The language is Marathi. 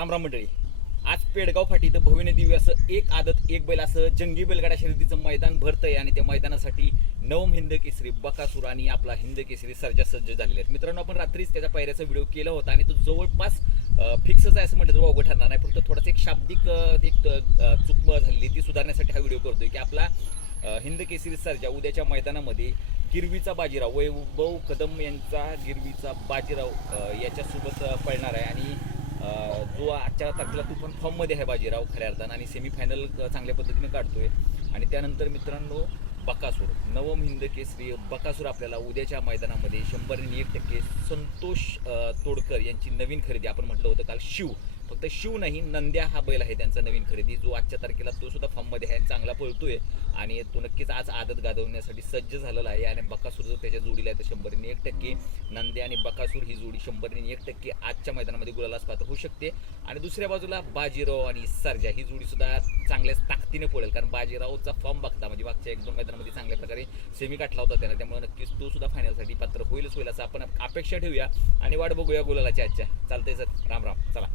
रामराम मंडळी. आज पेडगाव फाटी इथं भव्यने दिव्य असं एक आदत एक बैल असं जंगी बैलगाडा शर्यतीचं मैदान भरतंय आणि त्या मैदानासाठी नवम हिंद केसरी बकासूर आणि आपला हिंद केसरी सर्जा सज्ज झालेले आहेत. मित्रांनो आपण रात्रीच त्याच्या पायऱ्याचा व्हिडिओ केला होता आणि तो जवळपास फिक्सच आहे असं म्हटलं तर अवघड ठरणार नाही. फक्त थोडासा एक शाब्दिक एक अं, झालेली ती सुधारण्यासाठी हा व्हिडिओ करतोय की आपला हिंद केसरी सर्जा उद्याच्या मैदानामध्ये गिरवीचा बाजीराव वैभव कदम यांचा गिरवीचा बाजीराव याच्यासोबत पळणार आहे. आणि जो आजच्या तारखेला तू पण फॉर्ममध्ये आहे बाजीराव खऱ्या अर्थानं आणि सेमीफायनल चांगल्या पद्धतीने काढतोय. आणि त्यानंतर मित्रांनो बकासूर. नवम हिंद केसरी बकासूर आपल्याला उद्याच्या मैदानामध्ये शंभर आणि एक टक्के संतोष तोडकर यांची नवीन खरेदी. आपण म्हटलं होतं काल शिव. फक्त शिव नाही नंद्या हा बैल आहे त्यांचा नवीन खरेदी. जो आजच्या तारखेला तो सुद्धा फॉर्ममध्ये आहे आणि चांगला पळतोय. आणि तो नक्कीच आज आदत गाजवण्यासाठी सज्ज झालेला आहे आणि बकासूर जर त्याच्या जोडीला आहे तर शंभरीने एक टक्के नंदे आणि बकासूर ही जोडी शंभरीने एक टक्के आजच्या मैदानामध्ये गुलालाच पात्र होऊ शकते. आणि दुसऱ्या बाजूला बाजीराव आणि सरजा ही जोडी सुद्धा चांगल्याच ताकदीने पडेल कारण बाजीरावचा फॉर्म बघता म्हणजे मागच्या एक दोन मैदानामध्ये चांगल्या प्रकारे सेमी काढला होता त्यानं. त्यामुळे नक्कीच तो सुद्धा फायनलसाठी पात्र होईलच होईल असं आपण अपेक्षा ठेवूया. आणि वाट बघूया गुलालाच्या आजच्या. चालतंय सर. राम राम. चला.